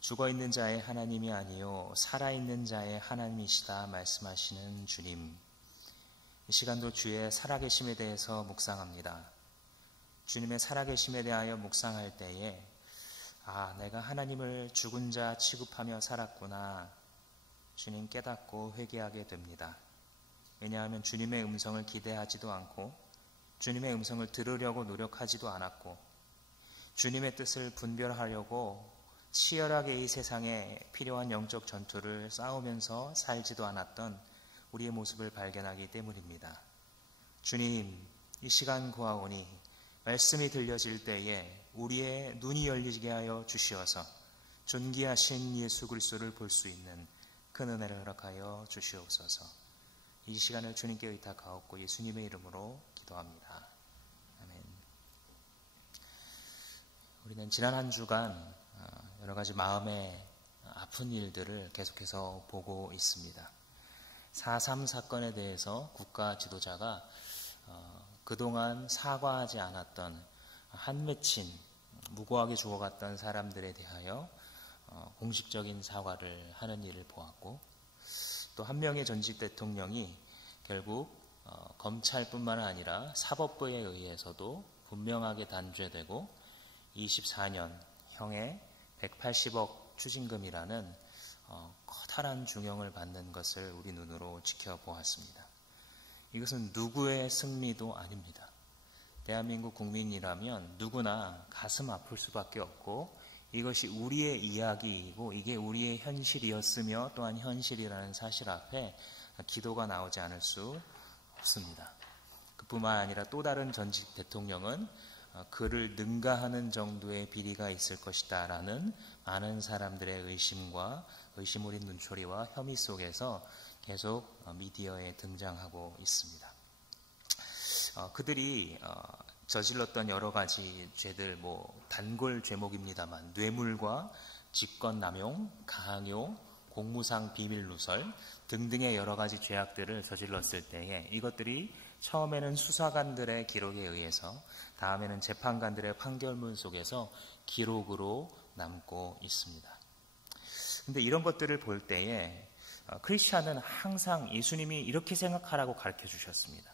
죽어있는 자의 하나님이 아니요 살아있는 자의 하나님이시다 말씀하시는 주님, 이 시간도 주의 살아계심에 대해서 묵상합니다. 주님의 살아계심에 대하여 묵상할 때에 내가 하나님을 죽은 자 취급하며 살았구나, 주님 깨닫고 회개하게 됩니다. 왜냐하면 주님의 음성을 기대하지도 않고 주님의 음성을 들으려고 노력하지도 않았고 주님의 뜻을 분별하려고 치열하게 이 세상에 필요한 영적 전투를 싸우면서 살지도 않았던 우리의 모습을 발견하기 때문입니다. 주님, 이 시간 구하오니 말씀이 들려질 때에 우리의 눈이 열리게 하여 주시어서 존귀하신 예수 그리스도를 볼 수 있는 큰 은혜를 허락하여 주시옵소서. 이 시간을 주님께 의탁하옵고 예수님의 이름으로 기도합니다. 아멘. 우리는 지난 한 주간 여러 가지 마음의 아픈 일들을 계속해서 보고 있습니다. 4.3 사건에 대해서 국가 지도자가 그동안 사과하지 않았던 한 맺힌 무고하게 죽어갔던 사람들에 대하여 공식적인 사과를 하는 일을 보았고, 또 한 명의 전직 대통령이 결국 검찰뿐만 아니라 사법부에 의해서도 분명하게 단죄되고 24년 형에 180억 추징금이라는 커다란 중형을 받는 것을 우리 눈으로 지켜보았습니다. 이것은 누구의 승리도 아닙니다. 대한민국 국민이라면 누구나 가슴 아플 수밖에 없고 이것이 우리의 이야기이고 이게 우리의 현실이었으며 또한 현실이라는 사실 앞에 기도가 나오지 않을 수 없습니다. 그뿐만 아니라 또 다른 전직 대통령은 그를 능가하는 정도의 비리가 있을 것이다 라는 많은 사람들의 의심과 의심 어린 눈초리와 혐의 속에서 계속 미디어에 등장하고 있습니다. 그들이 저질렀던 여러 가지 죄들, 단골 죄목입니다만 뇌물과 직권남용, 강요, 공무상 비밀누설 등등의 여러 가지 죄악들을 저질렀을 때에 이것들이 처음에는 수사관들의 기록에 의해서 다음에는 재판관들의 판결문 속에서 기록으로 남고 있습니다. 그런데 이런 것들을 볼 때에 크리스찬은 항상 예수님이 이렇게 생각하라고 가르쳐 주셨습니다.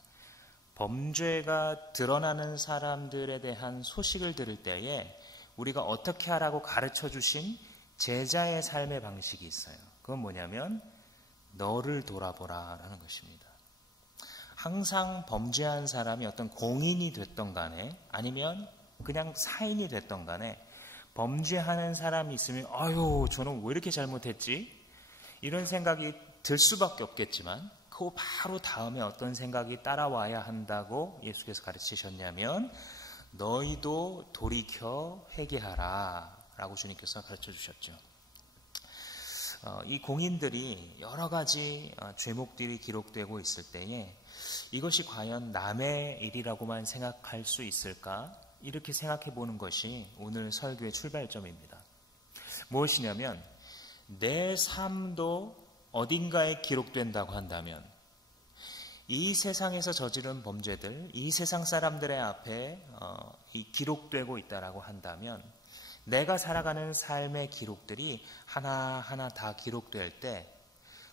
범죄가 드러나는 사람들에 대한 소식을 들을 때에 우리가 어떻게 하라고 가르쳐 주신 제자의 삶의 방식이 있어요. 그건 뭐냐면 너를 돌아보라 라는 것입니다. 항상 범죄한 사람이 어떤 공인이 됐던 간에 아니면 그냥 사인이 됐던 간에 범죄하는 사람이 있으면 저는 왜 이렇게 잘못했지? 이런 생각이 들 수밖에 없겠지만 그 바로 다음에 어떤 생각이 따라와야 한다고 예수께서 가르치셨냐면 너희도 돌이켜 회개하라 라고 주님께서 가르쳐 주셨죠. 이 공인들이 여러 가지 죄목들이 기록되고 있을 때에 이것이 과연 남의 일이라고만 생각할 수 있을까? 이렇게 생각해 보는 것이 오늘 설교의 출발점입니다. 무엇이냐면 내 삶도 어딘가에 기록된다고 한다면 이 세상에서 저지른 범죄들, 이 세상 사람들의 앞에 기록되고 있다라고 한다면 내가 살아가는 삶의 기록들이 하나하나 다 기록될 때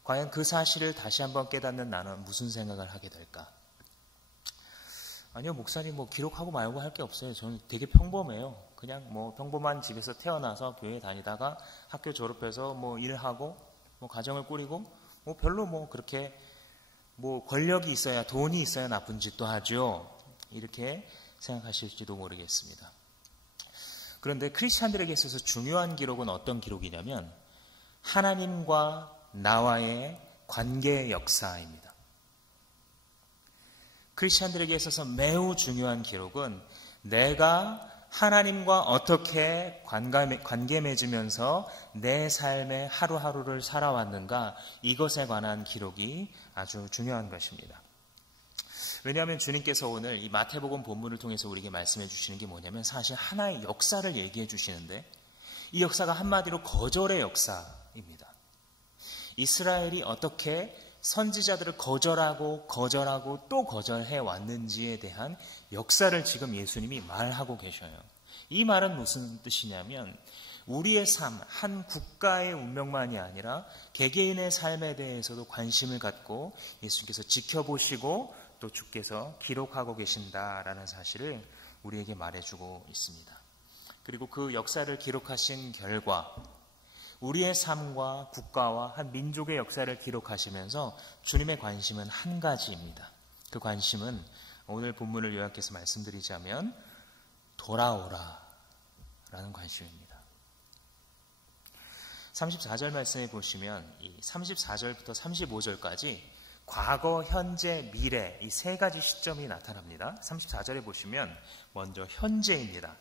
과연 그 사실을 다시 한번 깨닫는 나는 무슨 생각을 하게 될까? 아니요, 목사님 기록하고 말고 할 게 없어요. 저는 되게 평범해요. 그냥 평범한 집에서 태어나서 교회 다니다가 학교 졸업해서 일하고 가정을 꾸리고 별로 그렇게 권력이 있어야 돈이 있어야 나쁜 짓도 하죠. 이렇게 생각하실지도 모르겠습니다. 그런데 크리스찬들에게 있어서 중요한 기록은 어떤 기록이냐면 하나님과 나와의 관계의 역사입니다. 크리스찬들에게 있어서 매우 중요한 기록은 내가 하나님과 어떻게 관계 맺으면서 내 삶의 하루하루를 살아왔는가, 이것에 관한 기록이 아주 중요한 것입니다. 왜냐하면 주님께서 오늘 이 마태복음 본문을 통해서 우리에게 말씀해 주시는 게 뭐냐면 사실 하나의 역사를 얘기해 주시는데 이 역사가 한마디로 거절의 역사입니다. 이스라엘이 어떻게 선지자들을 거절하고 또 거절해 왔는지에 대한 역사를 지금 예수님이 말하고 계셔요. 이 말은 무슨 뜻이냐면 우리의 삶, 한 국가의 운명만이 아니라 개개인의 삶에 대해서도 관심을 갖고 예수님께서 지켜보시고 또 주께서 기록하고 계신다라는 사실을 우리에게 말해주고 있습니다. 그리고 그 역사를 기록하신 결과 우리의 삶과 국가와 한 민족의 역사를 기록하시면서 주님의 관심은 한 가지입니다. 그 관심은 오늘 본문을 요약해서 말씀드리자면 돌아오라 라는 관심입니다. 34절 말씀에 보시면 이 34절부터 35절까지 과거, 현재, 미래 이 세 가지 시점이 나타납니다. 34절에 보시면 먼저 현재입니다.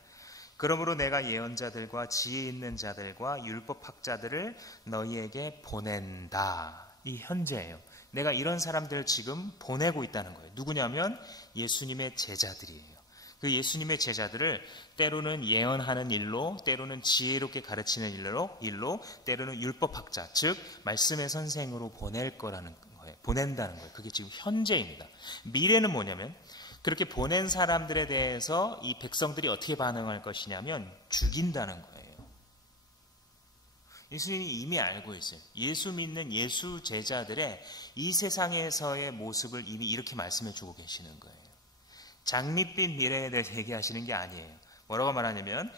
그러므로 내가 예언자들과 지혜 있는 자들과 율법학자들을 너희에게 보낸다. 이 현재예요. 내가 이런 사람들을 지금 보내고 있다는 거예요. 누구냐면 예수님의 제자들이에요. 그 예수님의 제자들을 때로는 예언하는 일로, 때로는 지혜롭게 가르치는 일로, 때로는 율법학자, 즉 말씀의 선생으로 보낼 거라는 거예요. 보낸다는 거예요. 그게 지금 현재입니다. 미래는 뭐냐면 그렇게 보낸 사람들에 대해서 이 백성들이 어떻게 반응할 것이냐면 죽인다는 거예요. 예수님이 이미 알고 있어요. 예수 믿는 예수 제자들의 이 세상에서의 모습을 이미 이렇게 말씀해 주고 계시는 거예요. 장밋빛 미래에 대해서 얘기하시는 게 아니에요. 뭐라고 말하냐면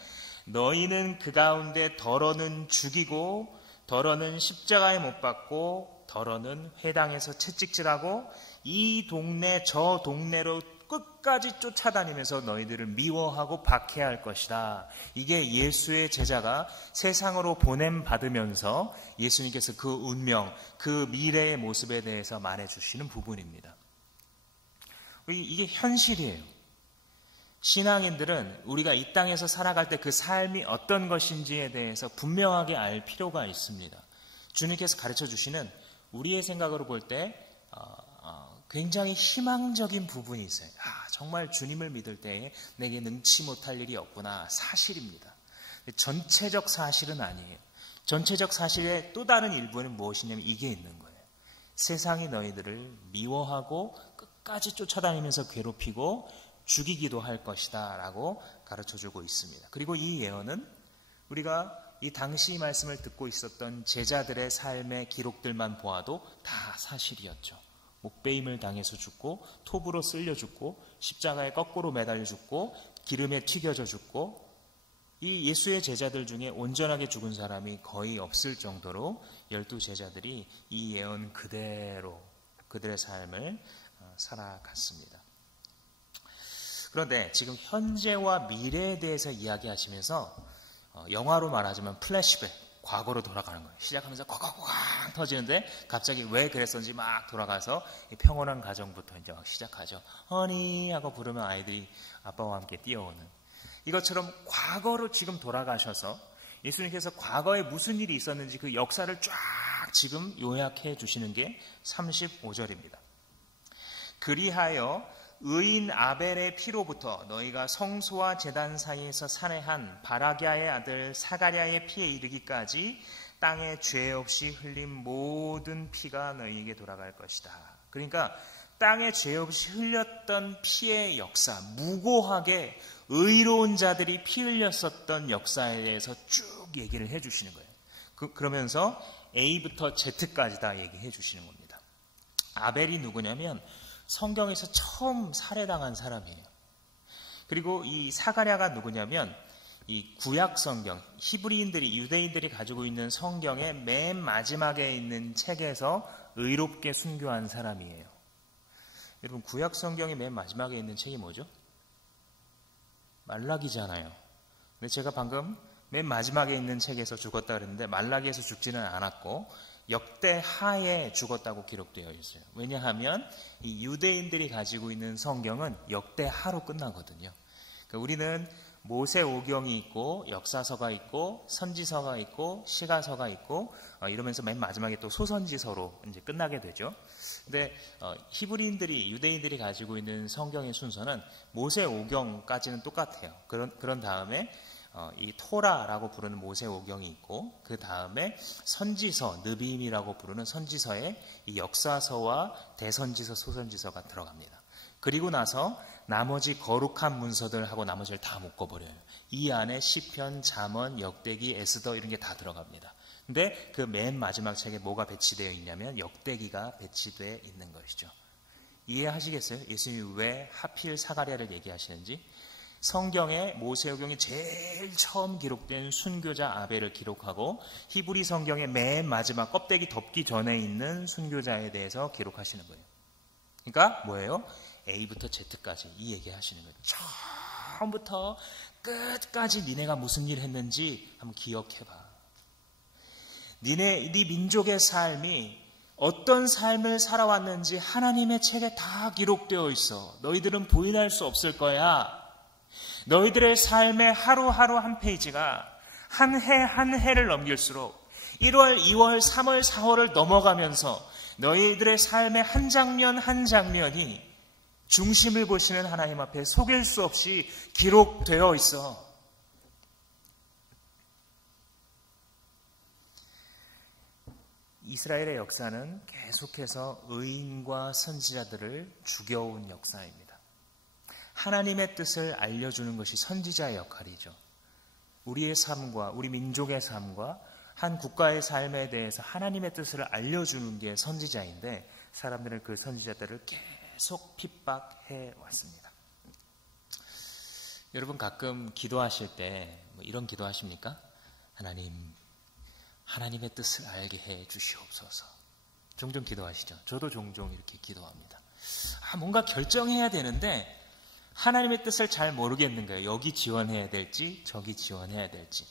너희는 그 가운데 더러는 죽이고 더러는 십자가에 못 박고 더러는 회당에서 채찍질하고 이 동네 저 동네로 끝까지 쫓아다니면서 너희들을 미워하고 박해할 것이다. 이게 예수의 제자가 세상으로 보냄받으면서 예수님께서 그 운명, 그 미래의 모습에 대해서 말해주시는 부분입니다. 이게 현실이에요. 신앙인들은 우리가 이 땅에서 살아갈 때 그 삶이 어떤 것인지에 대해서 분명하게 알 필요가 있습니다. 주님께서 가르쳐 주시는 우리의 생각으로 볼 때 굉장히 희망적인 부분이 있어요. 정말 주님을 믿을 때에 내게 능치 못할 일이 없구나. 사실입니다. 전체적 사실은 아니에요. 전체적 사실의 또 다른 일부는 무엇이냐면 이게 있는 거예요. 세상이 너희들을 미워하고 끝까지 쫓아다니면서 괴롭히고 죽이기도 할 것이다 라고 가르쳐주고 있습니다. 그리고 이 예언은 우리가 이 당시 말씀을 듣고 있었던 제자들의 삶의 기록들만 보아도 다 사실이었죠. 목베임을 당해서 죽고 톱으로 쓸려 죽고 십자가에 거꾸로 매달려 죽고 기름에 튀겨져 죽고 이 예수의 제자들 중에 온전하게 죽은 사람이 거의 없을 정도로 12제자들이 이 예언 그대로 그들의 삶을 살아갔습니다. 그런데 지금 현재와 미래에 대해서 이야기하시면서 영화로 말하자면 플래시백, 과거로 돌아가는 거예요. 시작하면서 꽉꽉꽉 터지는데 갑자기 왜 그랬었는지 막 돌아가서 평온한 가정부터 이제 막 시작하죠. 허니 하고 부르면 아이들이 아빠와 함께 뛰어오는. 이것처럼 과거로 지금 돌아가셔서 예수님께서 과거에 무슨 일이 있었는지 그 역사를 쫙 지금 요약해 주시는 게 35절입니다. 그리하여 의인 아벨의 피로부터 너희가 성소와 제단 사이에서 살해한 바라기아의 아들 사가랴의 피에 이르기까지 땅에 죄 없이 흘린 모든 피가 너희에게 돌아갈 것이다. 그러니까 땅에 죄 없이 흘렸던 피의 역사, 무고하게 의로운 자들이 피 흘렸었던 역사에 대해서 쭉 얘기를 해주시는 거예요. 그러면서 A부터 Z까지 다 얘기해 주시는 겁니다. 아벨이 누구냐면 성경에서 처음 살해당한 사람이에요. 그리고 이 사가랴가 누구냐면 이 구약 성경, 히브리인들이 유대인들이 가지고 있는 성경의 맨 마지막에 있는 책에서 의롭게 순교한 사람이에요. 여러분 구약 성경의 맨 마지막에 있는 책이 뭐죠? 말라기잖아요. 근데 제가 방금 맨 마지막에 있는 책에서 죽었다 그랬는데 말라기에서 죽지는 않았고 역대하에 죽었다고 기록되어 있어요. 왜냐하면 이 유대인들이 가지고 있는 성경은 역대하로 끝나거든요. 그러니까 우리는 모세오경이 있고 역사서가 있고 선지서가 있고 시가서가 있고 이러면서 맨 마지막에 또 소선지서로 이제 끝나게 되죠. 근데 히브리인들이 유대인들이 가지고 있는 성경의 순서는 모세오경까지는 똑같아요. 그런 다음에 이 토라라고 부르는 모세오경이 있고 그 다음에 선지서, 느비임이라고 부르는 선지서에 이 역사서와 대선지서, 소선지서가 들어갑니다. 그리고 나서 나머지 거룩한 문서들하고 나머지를 다 묶어버려요. 이 안에 시편, 잠언, 역대기, 에스더 이런 게 다 들어갑니다. 근데 그 맨 마지막 책에 뭐가 배치되어 있냐면 역대기가 배치되어 있는 것이죠. 이해하시겠어요? 예수님이 왜 하필 사가랴를 얘기하시는지? 성경에 모세오경이 제일 처음 기록된 순교자 아벨을 기록하고 히브리 성경의 맨 마지막 껍데기 덮기 전에 있는 순교자에 대해서 기록하시는 거예요. 그러니까 뭐예요? A부터 Z까지 이 얘기하시는 거예요. 처음부터 끝까지 니네가 무슨 일 했는지 한번 기억해봐. 네 민족의 삶이 어떤 삶을 살아왔는지 하나님의 책에 다 기록되어 있어. 너희들은 부인할 수 없을 거야. 너희들의 삶의 하루하루 한 페이지가 한 해 한 해를 넘길수록 1월, 2월, 3월, 4월을 넘어가면서 너희들의 삶의 한 장면 한 장면이 중심을 보시는 하나님 앞에 속일 수 없이 기록되어 있어. 이스라엘의 역사는 계속해서 의인과 선지자들을 죽여온 역사입니다. 하나님의 뜻을 알려주는 것이 선지자의 역할이죠. 우리의 삶과 우리 민족의 삶과 한 국가의 삶에 대해서 하나님의 뜻을 알려주는 게 선지자인데 사람들은 그 선지자들을 계속 핍박해 왔습니다. 여러분 가끔 기도하실 때 이런 기도하십니까? 하나님의 뜻을 알게 해 주시옵소서. 종종 기도하시죠. 저도 종종 이렇게 기도합니다. 뭔가 결정해야 되는데 하나님의 뜻을 잘 모르겠는 거예요. 여기 지원해야 될지 저기 지원해야 될지,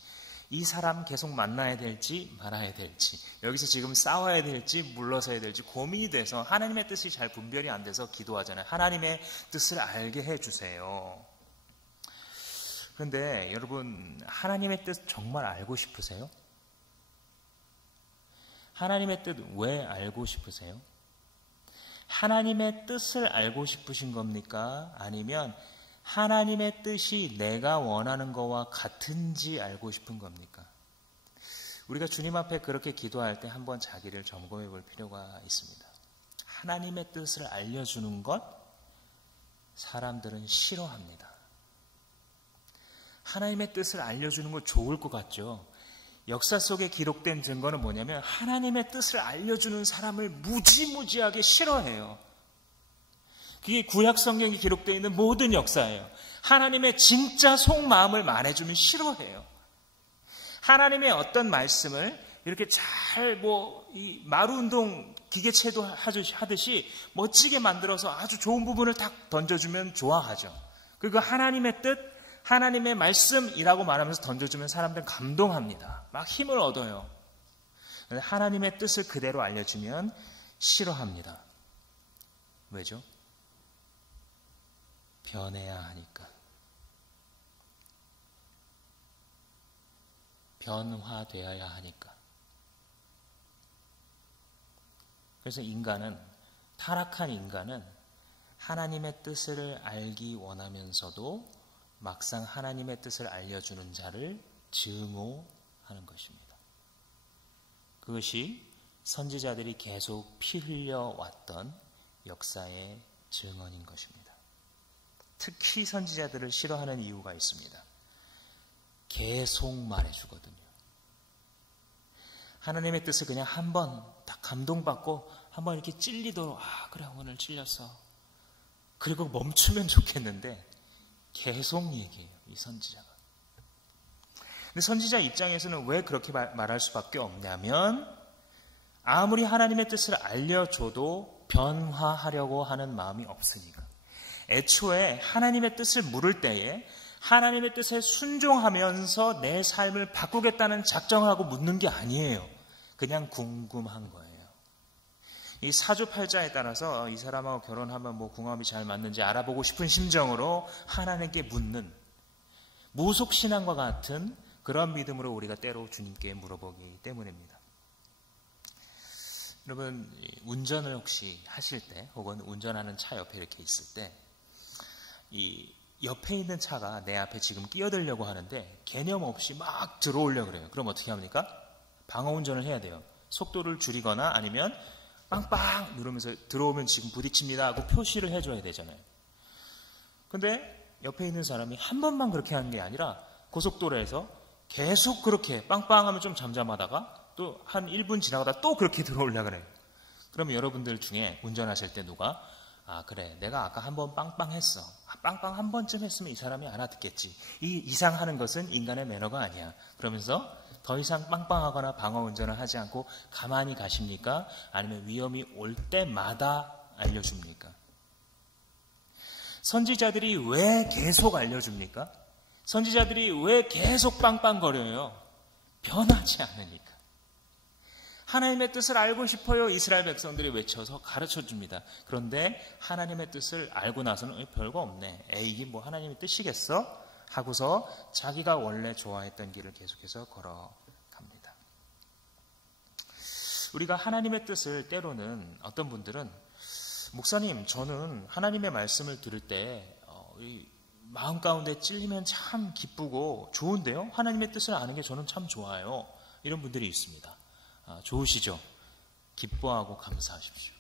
이 사람 계속 만나야 될지 말아야 될지, 여기서 지금 싸워야 될지 물러서야 될지 고민이 돼서 하나님의 뜻이 잘 분별이 안 돼서 기도하잖아요. 하나님의 뜻을 알게 해주세요. 그런데 여러분 하나님의 뜻 정말 알고 싶으세요? 하나님의 뜻 왜 알고 싶으세요? 하나님의 뜻을 알고 싶으신 겁니까? 아니면 하나님의 뜻이 내가 원하는 거와 같은지 알고 싶은 겁니까? 우리가 주님 앞에 그렇게 기도할 때 한번 자기를 점검해 볼 필요가 있습니다. 하나님의 뜻을 알려주는 것 사람들은 싫어합니다. 하나님의 뜻을 알려주는 거 좋을 것 같죠? 역사 속에 기록된 증거는 뭐냐면 하나님의 뜻을 알려주는 사람을 무지무지하게 싫어해요. 그게 구약 성경에 기록되어 있는 모든 역사예요. 하나님의 진짜 속마음을 말해주면 싫어해요. 하나님의 어떤 말씀을 이렇게 잘 이 마루운동 기계체도 하듯이 멋지게 만들어서 아주 좋은 부분을 딱 던져주면 좋아하죠. 그리고 하나님의 뜻, 하나님의 말씀이라고 말하면서 던져주면 사람들은 감동합니다. 막 힘을 얻어요. 하나님의 뜻을 그대로 알려주면 싫어합니다. 왜죠? 변해야 하니까. 변화되어야 하니까. 그래서 타락한 인간은 하나님의 뜻을 알기 원하면서도 막상 하나님의 뜻을 알려주는 자를 증오하는 것입니다. 그것이 선지자들이 계속 피 흘려왔던 역사의 증언인 것입니다. 특히 선지자들을 싫어하는 이유가 있습니다. 계속 말해주거든요. 하나님의 뜻을 그냥 한번 딱 감동받고 한번 이렇게 찔리도록 그래 오늘 찔렸어. 그리고 멈추면 좋겠는데 계속 얘기해요. 이 선지자가. 근데 선지자 입장에서는 왜 그렇게 말할 수밖에 없냐면 아무리 하나님의 뜻을 알려줘도 변화하려고 하는 마음이 없으니까. 애초에 하나님의 뜻을 물을 때에 하나님의 뜻에 순종하면서 내 삶을 바꾸겠다는 작정하고 묻는 게 아니에요. 그냥 궁금한 거예요. 이 사주팔자에 따라서 이 사람하고 결혼하면 궁합이 잘 맞는지 알아보고 싶은 심정으로 하나님께 묻는 무속신앙과 같은 그런 믿음으로 우리가 때로 주님께 물어보기 때문입니다. 여러분 운전을 혹시 하실 때 혹은 운전하는 차 옆에 이렇게 있을 때 이 옆에 있는 차가 내 앞에 지금 끼어들려고 하는데 개념 없이 막 들어오려고 그래요. 그럼 어떻게 합니까? 방어운전을 해야 돼요. 속도를 줄이거나 아니면 빵빵 누르면서 들어오면 지금 부딪힙니다 하고 표시를 해줘야 되잖아요. 근데 옆에 있는 사람이 한 번만 그렇게 하는 게 아니라 고속도로에서 계속 그렇게 빵빵하면 좀 잠잠하다가 또 한 1분 지나가다 또 그렇게 들어오려고 그래요. 그러면 여러분들 중에 운전하실 때 누가 그래 내가 아까 한 번 빵빵했어. 빵빵 한 번쯤 했으면 이 사람이 알아듣겠지. 이 이상하는 것은 인간의 매너가 아니야. 그러면서 더 이상 빵빵하거나 방어 운전을 하지 않고 가만히 가십니까? 아니면 위험이 올 때마다 알려줍니까? 선지자들이 왜 계속 알려줍니까? 선지자들이 왜 계속 빵빵거려요? 변하지 않으니까. 하나님의 뜻을 알고 싶어요. 이스라엘 백성들이 외쳐서 가르쳐줍니다. 그런데 하나님의 뜻을 알고 나서는 별거 없네. 이게 뭐 하나님의 뜻이겠어? 하고서 자기가 원래 좋아했던 길을 계속해서 걸어갑니다. 우리가 하나님의 뜻을 때로는 어떤 분들은 목사님 저는 하나님의 말씀을 들을 때 마음 가운데 찔리면 참 기쁘고 좋은데요. 하나님의 뜻을 아는 게 저는 참 좋아요. 이런 분들이 있습니다. 좋으시죠? 기뻐하고 감사하십시오.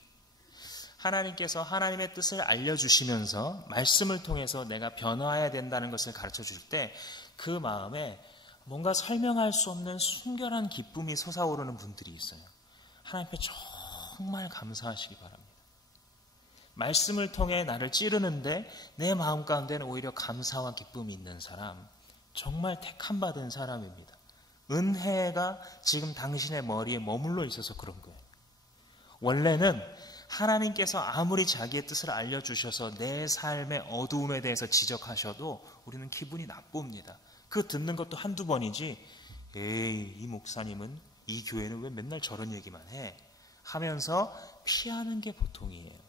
하나님께서 하나님의 뜻을 알려주시면서 말씀을 통해서 내가 변화해야 된다는 것을 가르쳐 주실 때 그 마음에 뭔가 설명할 수 없는 순결한 기쁨이 솟아오르는 분들이 있어요. 하나님께 정말 감사하시기 바랍니다. 말씀을 통해 나를 찌르는데 내 마음 가운데는 오히려 감사와 기쁨이 있는 사람, 정말 택함받은 사람입니다. 은혜가 지금 당신의 머리에 머물러 있어서 그런 거예요. 원래는 하나님께서 아무리 자기의 뜻을 알려주셔서 내 삶의 어두움에 대해서 지적하셔도 우리는 기분이 나쁩니다. 그 듣는 것도 한두 번이지 이 목사님은 이 교회는 왜 맨날 저런 얘기만 해 하면서 피하는 게 보통이에요.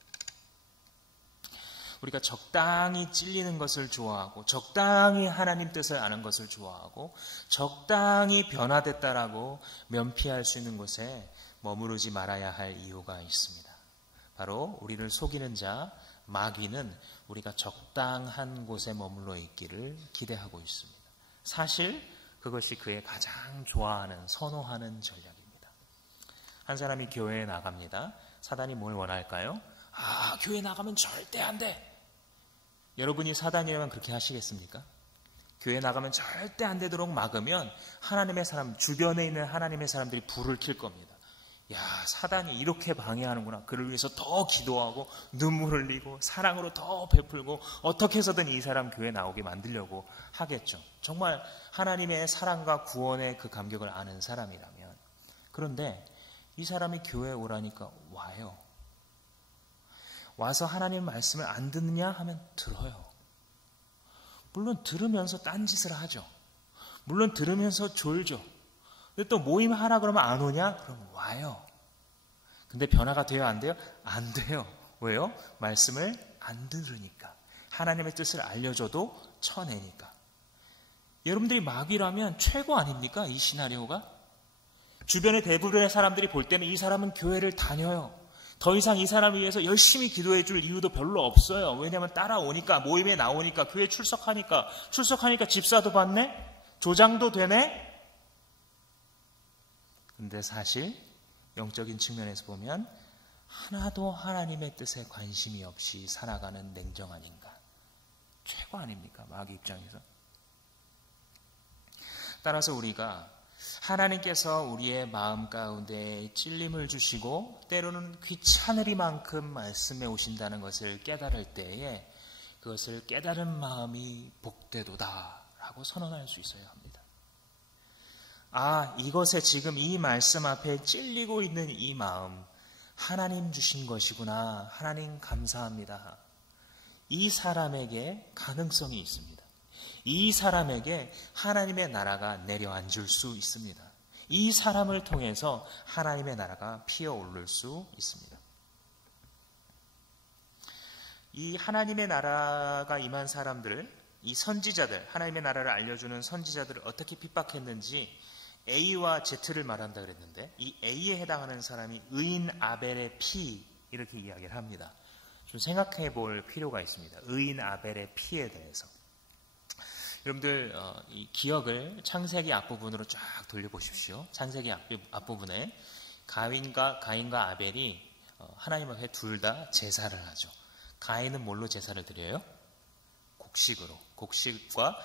우리가 적당히 찔리는 것을 좋아하고 적당히 하나님 뜻을 아는 것을 좋아하고 적당히 변화됐다라고 면피할 수 있는 곳에 머무르지 말아야 할 이유가 있습니다. 바로 우리를 속이는 자 마귀는 우리가 적당한 곳에 머물러 있기를 기대하고 있습니다. 사실 그것이 그의 가장 좋아하는 선호하는 전략입니다. 한 사람이 교회에 나갑니다. 사단이 뭘 원할까요? 교회 나가면 절대 안 돼. 여러분이 사단이라면 그렇게 하시겠습니까? 교회 나가면 절대 안 되도록 막으면 하나님의 사람, 주변에 있는 하나님의 사람들이 불을 킬 겁니다. 사단이 이렇게 방해하는구나. 그를 위해서 더 기도하고 눈물 흘리고 사랑으로 더 베풀고 어떻게 해서든 이 사람 교회 나오게 만들려고 하겠죠. 정말 하나님의 사랑과 구원의 그 감격을 아는 사람이라면. 그런데 이 사람이 교회에 오라니까 와요. 와서 하나님 말씀을 안 듣느냐 하면 들어요. 물론 들으면서 딴짓을 하죠. 물론 들으면서 졸죠. 근데 또 모임 하라 그러면 안 오냐? 그럼 와요. 근데 변화가 돼요? 안 돼요? 안 돼요. 왜요? 말씀을 안 들으니까. 하나님의 뜻을 알려줘도 쳐내니까. 여러분들이 마귀라면 최고 아닙니까? 이 시나리오가? 주변의 대부분의 사람들이 볼 때는 이 사람은 교회를 다녀요. 더 이상 이 사람을 위해서 열심히 기도해 줄 이유도 별로 없어요. 왜냐하면 따라오니까, 모임에 나오니까, 교회 출석하니까 집사도 받네? 조장도 되네? 근데 사실 영적인 측면에서 보면 하나도 하나님의 뜻에 관심이 없이 살아가는 냉정한 인간. 최고 아닙니까? 마귀 입장에서. 따라서 우리가 하나님께서 우리의 마음 가운데 찔림을 주시고 때로는 귀찮으리만큼 말씀해 오신다는 것을 깨달을 때에 그것을 깨달은 마음이 복되도다라고 선언할 수 있어야 합니다. 이것에 지금 이 말씀 앞에 찔리고 있는 이 마음 하나님 주신 것이구나. 하나님 감사합니다. 이 사람에게 가능성이 있습니다. 이 사람에게 하나님의 나라가 내려앉을 수 있습니다. 이 사람을 통해서 하나님의 나라가 피어오를 수 있습니다. 이 하나님의 나라가 임한 사람들을, 이 선지자들, 하나님의 나라를 알려주는 선지자들을 어떻게 핍박했는지 A와 Z를 말한다 그랬는데 이 A에 해당하는 사람이 의인 아벨의 피 이렇게 이야기를 합니다. 좀 생각해 볼 필요가 있습니다. 의인 아벨의 피에 대해서. 여러분들 이 기억을 창세기 앞부분으로 쫙 돌려보십시오. 창세기 앞부분에 가인과 아벨이 하나님 앞에 둘 다 제사를 하죠. 가인은 뭘로 제사를 드려요? 곡식과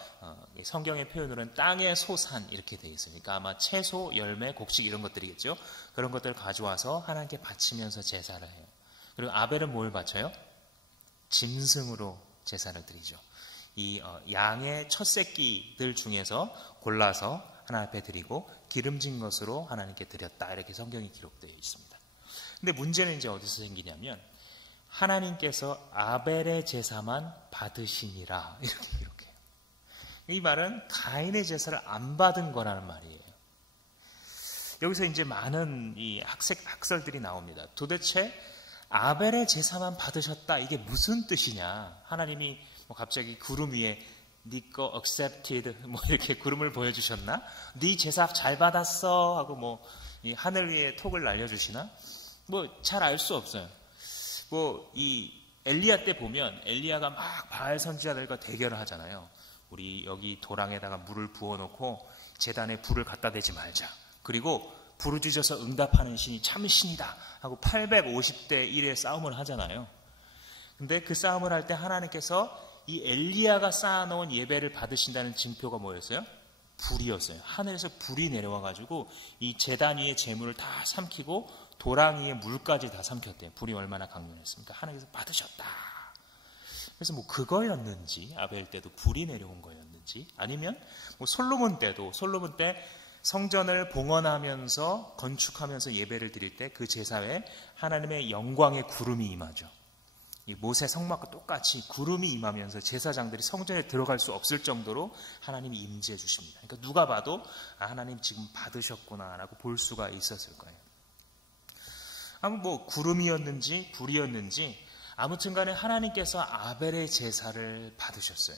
성경의 표현으로는 땅의 소산 이렇게 되어 있으니까 아마 채소, 열매, 곡식 이런 것들이겠죠. 그런 것들을 가져와서 하나님께 바치면서 제사를 해요. 그리고 아벨은 뭘 바쳐요? 짐승으로 제사를 드리죠. 이 양의 첫 새끼들 중에서 골라서 하나님 앞에 드리고 기름진 것으로 하나님께 드렸다, 이렇게 성경이 기록되어 있습니다. 근데 문제는 이제 어디서 생기냐면 하나님께서 아벨의 제사만 받으시니라 이렇게 기록해요. 이 말은 가인의 제사를 안 받은 거라는 말이에요. 여기서 이제 많은 이 학설들이 나옵니다. 도대체 아벨의 제사만 받으셨다, 이게 무슨 뜻이냐? 하나님이 뭐 갑자기 구름 위에 네 거 accepted 뭐 이렇게 구름을 보여주셨나? 네 제사 잘 받았어 하고 뭐 이 하늘 위에 톡을 날려주시나? 뭐 잘 알 수 없어요. 뭐 이 엘리야 때 보면 엘리야가 막 바알 선지자들과 대결을 하잖아요. 우리 여기 도랑에다가 물을 부어놓고 제단에 불을 갖다 대지 말자. 그리고 부르짖어서 응답하는 신이 참 신이다 하고 850대 1의 싸움을 하잖아요. 근데 그 싸움을 할 때 하나님께서 이 엘리야가 쌓아놓은 예배를 받으신다는 징표가 뭐였어요? 불이었어요. 하늘에서 불이 내려와가지고 이 제단 위의 재물을 다 삼키고 도랑 위에 물까지 다 삼켰대요. 불이 얼마나 강렬했습니까? 하나님께서 받으셨다. 그래서 뭐 그거였는지, 아벨 때도 불이 내려온 거였는지, 아니면 뭐 솔로몬 때 성전을 봉헌하면서 건축하면서 예배를 드릴 때 그 제사에 하나님의 영광의 구름이 임하죠. 이 모세 성막과 똑같이 구름이 임하면서 제사장들이 성전에 들어갈 수 없을 정도로 하나님이 임재해 주십니다. 그러니까 누가 봐도 하나님 지금 받으셨구나라고 볼 수가 있었을 거예요. 아무 뭐 구름이었는지 불이었는지 아무튼 간에 하나님께서 아벨의 제사를 받으셨어요.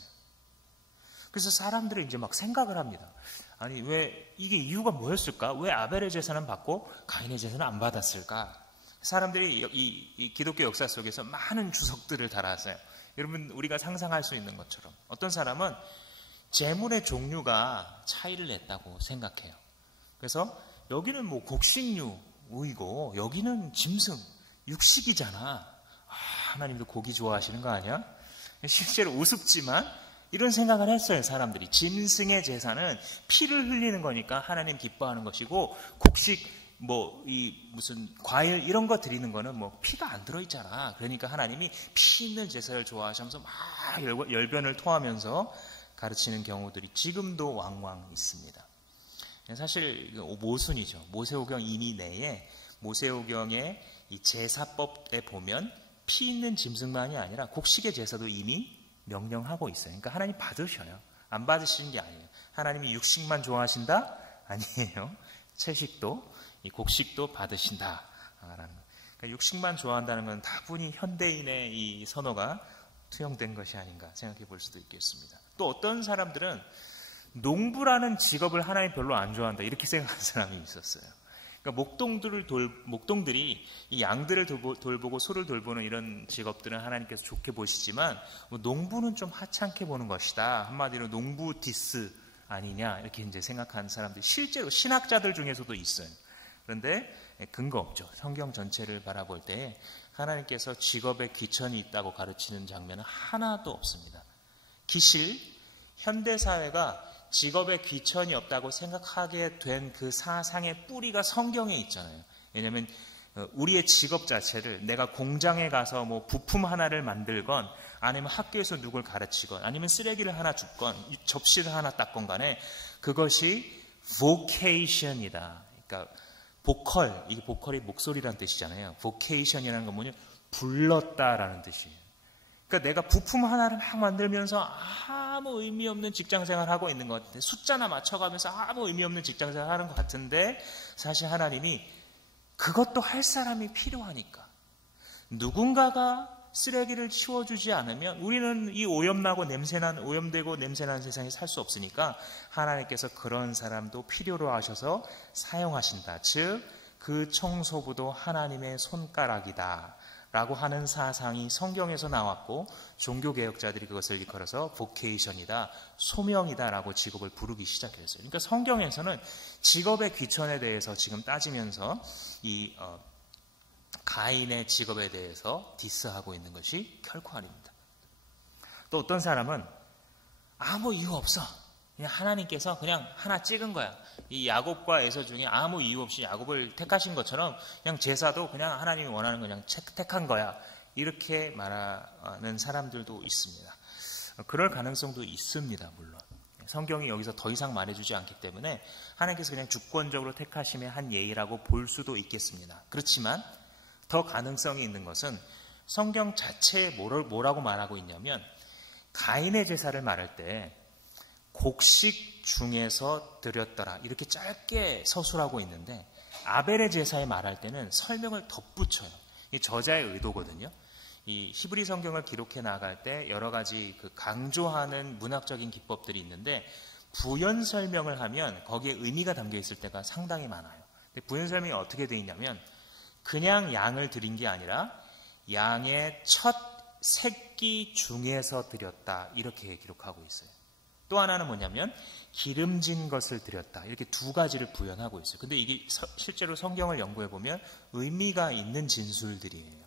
그래서 사람들이 이제 막 생각을 합니다. 아니 왜 이게 이유가 뭐였을까? 왜 아벨의 제사는 받고 가인의 제사는 안 받았을까? 사람들이 이 기독교 역사 속에서 많은 주석들을 달았어요. 여러분 우리가 상상할 수 있는 것처럼 어떤 사람은 제물의 종류가 차이를 냈다고 생각해요. 그래서 여기는 뭐 곡식류이고 여기는 짐승, 육식이잖아. 하나님도 고기 좋아하시는 거 아니야? 실제로 우습지만 이런 생각을 했어요. 사람들이. 짐승의 제사는 피를 흘리는 거니까 하나님 기뻐하는 것이고 곡식 무슨 과일 이런 거 드리는 거는 뭐 피가 안 들어있잖아. 그러니까 하나님이 피 있는 제사를 좋아하시면서 막 열변을 토하면서 가르치는 경우들이 지금도 왕왕 있습니다. 사실 모순이죠. 모세오경 이미 내에 모세오경의 이 제사법에 보면 피 있는 짐승만이 아니라 곡식의 제사도 이미 명령하고 있어요. 그러니까 하나님 받으셔요. 안 받으시는 게 아니에요. 하나님이 육식만 좋아하신다? 아니에요. 채식도 이 곡식도 받으신다. 그러니까 육식만 좋아한다는 건 다분히 현대인의 이 선호가 투영된 것이 아닌가 생각해 볼 수도 있겠습니다. 또 어떤 사람들은 농부라는 직업을 하나님 별로 안 좋아한다 이렇게 생각하는 사람이 있었어요. 그러니까 목동들이 이 양들을 돌보고 소를 돌보는 이런 직업들은 하나님께서 좋게 보시지만 농부는 좀 하찮게 보는 것이다. 한마디로 농부 디스 아니냐 이렇게 이제 생각하는 사람들이 실제로 신학자들 중에서도 있어요. 그런데 근거 없죠. 성경 전체를 바라볼 때 하나님께서 직업에 귀천이 있다고 가르치는 장면은 하나도 없습니다. 기실 현대사회가 직업에 귀천이 없다고 생각하게 된 그 사상의 뿌리가 성경에 있잖아요. 왜냐하면 우리의 직업 자체를 내가 공장에 가서 뭐 부품 하나를 만들건 아니면 학교에서 누굴 가르치건 아니면 쓰레기를 하나 줍건 접시를 하나 닦건 간에 그것이 vocation이다. 그러니까 보컬, 이게 보컬이 목소리라는 뜻이잖아요. vocation이라는 건 뭐냐? 불렀다라는 뜻이에요. 그러니까 내가 부품 하나를 막 만들면서 아무 의미 없는 직장생활을 하고 있는 것 같은데 숫자나 맞춰가면서 아무 의미 없는 직장생활을 하는 것 같은데 사실 하나님이 그것도 할 사람이 필요하니까 누군가가 쓰레기를 치워주지 않으면 우리는 이 오염되고 냄새나는 세상에 살 수 없으니까 하나님께서 그런 사람도 필요로 하셔서 사용하신다. 즉, 그 청소부도 하나님의 손가락이다. 라고 하는 사상이 성경에서 나왔고 종교개혁자들이 그것을 일컬어서 vocation이다, 소명이다 라고 직업을 부르기 시작했어요. 그러니까 성경에서는 직업의 귀천에 대해서 지금 따지면서 이 가인의 직업에 대해서 디스하고 있는 것이 결코 아닙니다. 또 어떤 사람은 아무 이유 없어. 그냥 하나님께서 그냥 하나 찍은 거야. 이 야곱과 에서 중에 아무 이유 없이 야곱을 택하신 것처럼 그냥 제사도 그냥 하나님이 원하는 거 그냥 택한 거야. 이렇게 말하는 사람들도 있습니다. 그럴 가능성도 있습니다. 물론. 성경이 여기서 더 이상 말해주지 않기 때문에 하나님께서 그냥 주권적으로 택하심의 한 예의라고 볼 수도 있겠습니다. 그렇지만 더 가능성이 있는 것은 성경 자체에 뭐라고 말하고 있냐면 가인의 제사를 말할 때 곡식 중에서 드렸더라 이렇게 짧게 서술하고 있는데 아벨의 제사에 말할 때는 설명을 덧붙여요. 이 저자의 의도거든요. 이 히브리 성경을 기록해 나갈 때 여러 가지 그 강조하는 문학적인 기법들이 있는데 부연 설명을 하면 거기에 의미가 담겨 있을 때가 상당히 많아요. 근데 부연 설명이 어떻게 되어 있냐면 그냥 양을 드린 게 아니라 양의 첫 새끼 중에서 드렸다 이렇게 기록하고 있어요. 또 하나는 뭐냐면 기름진 것을 드렸다 이렇게 두 가지를 부연하고 있어요. 근데 이게 실제로 성경을 연구해 보면 의미가 있는 진술들이에요.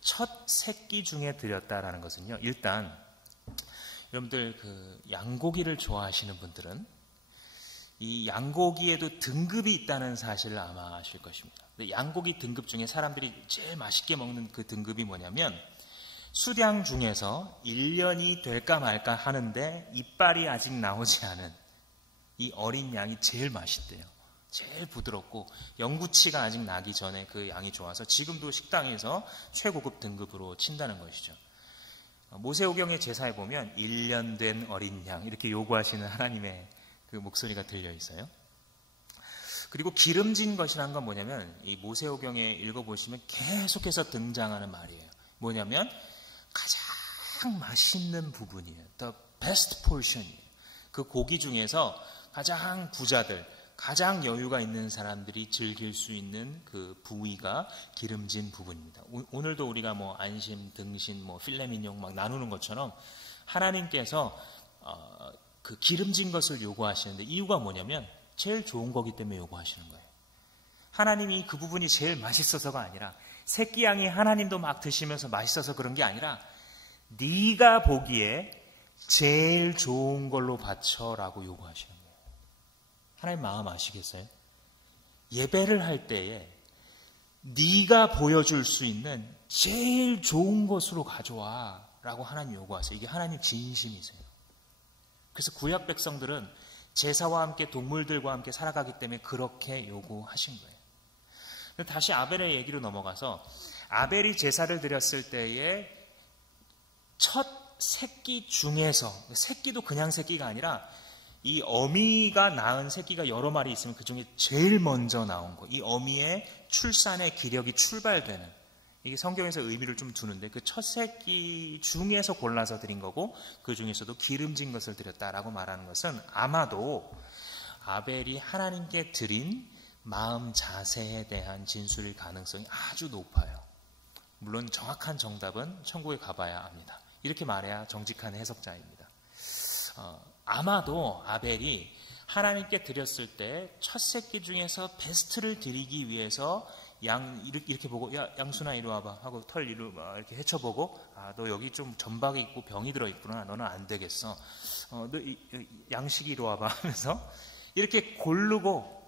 첫 새끼 중에 드렸다라는 것은요. 일단 여러분들 그 양고기를 좋아하시는 분들은 이 양고기에도 등급이 있다는 사실을 아마 아실 것입니다. 근데 양고기 등급 중에 사람들이 제일 맛있게 먹는 그 등급이 뭐냐면 수량 중에서 1년이 될까 말까 하는데 이빨이 아직 나오지 않은 이 어린 양이 제일 맛있대요. 제일 부드럽고 영구치가 아직 나기 전에 그 양이 좋아서 지금도 식당에서 최고급 등급으로 친다는 것이죠. 모세오경의 제사에 보면 1년 된 어린 양 이렇게 요구하시는 하나님의 그 목소리가 들려 있어요. 그리고 기름진 것이란 건 뭐냐면 이 모세오경에 읽어보시면 계속해서 등장하는 말이에요. 뭐냐면 가장 맛있는 부분이에요. The best portion이에요. 그 고기 중에서 가장 부자들, 가장 여유가 있는 사람들이 즐길 수 있는 그 부위가 기름진 부분입니다. 오늘도 우리가 뭐 안심, 등심, 뭐 필레미뇽 막 나누는 것처럼 하나님께서 그 기름진 것을 요구하시는데 이유가 뭐냐면 제일 좋은 거기 때문에 요구하시는 거예요. 하나님이 그 부분이 제일 맛있어서가 아니라 새끼 양이 하나님도 막 드시면서 맛있어서 그런 게 아니라 네가 보기에 제일 좋은 걸로 바쳐라고 요구하시는 거예요. 하나님 마음 아시겠어요? 예배를 할 때에 네가 보여줄 수 있는 제일 좋은 것으로 가져와 라고 하나님 요구하세요. 이게 하나님 진심이세요. 그래서 구약 백성들은 제사와 함께 동물들과 함께 살아가기 때문에 그렇게 요구하신 거예요. 다시 아벨의 얘기로 넘어가서 아벨이 제사를 드렸을 때에 첫 새끼 중에서, 새끼도 그냥 새끼가 아니라 이 어미가 낳은 새끼가 여러 마리 있으면 그 중에 제일 먼저 나온 거, 이 어미의 출산의 기력이 출발되는, 이게 성경에서 의미를 좀 두는데 그 첫 새끼 중에서 골라서 드린 거고 그 중에서도 기름진 것을 드렸다라고 말하는 것은 아마도 아벨이 하나님께 드린 마음 자세에 대한 진술일 가능성이 아주 높아요. 물론 정확한 정답은 천국에 가봐야 합니다. 이렇게 말해야 정직한 해석자입니다. 아마도 아벨이 하나님께 드렸을 때 첫 새끼 중에서 베스트를 드리기 위해서 이렇게 보고 야 양순아 이리 와봐 하고 털 이리 와 이렇게 헤쳐보고 너 여기 좀 점박이 있고 병이 들어있구나 너는 안 되겠어 너 양식이 이리 와봐 하면서 이렇게 고르고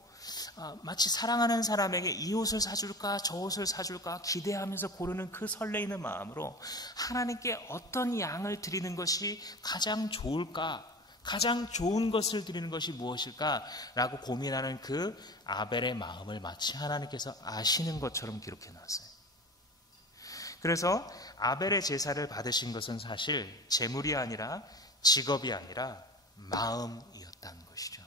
마치 사랑하는 사람에게 이 옷을 사줄까 저 옷을 사줄까 기대하면서 고르는 그 설레이는 마음으로 하나님께 어떤 양을 드리는 것이 가장 좋을까, 가장 좋은 것을 드리는 것이 무엇일까라고 고민하는 그 아벨의 마음을 마치 하나님께서 아시는 것처럼 기록해 놨어요. 그래서 아벨의 제사를 받으신 것은 사실 재물이 아니라 직업이 아니라 마음이었다는 것이죠.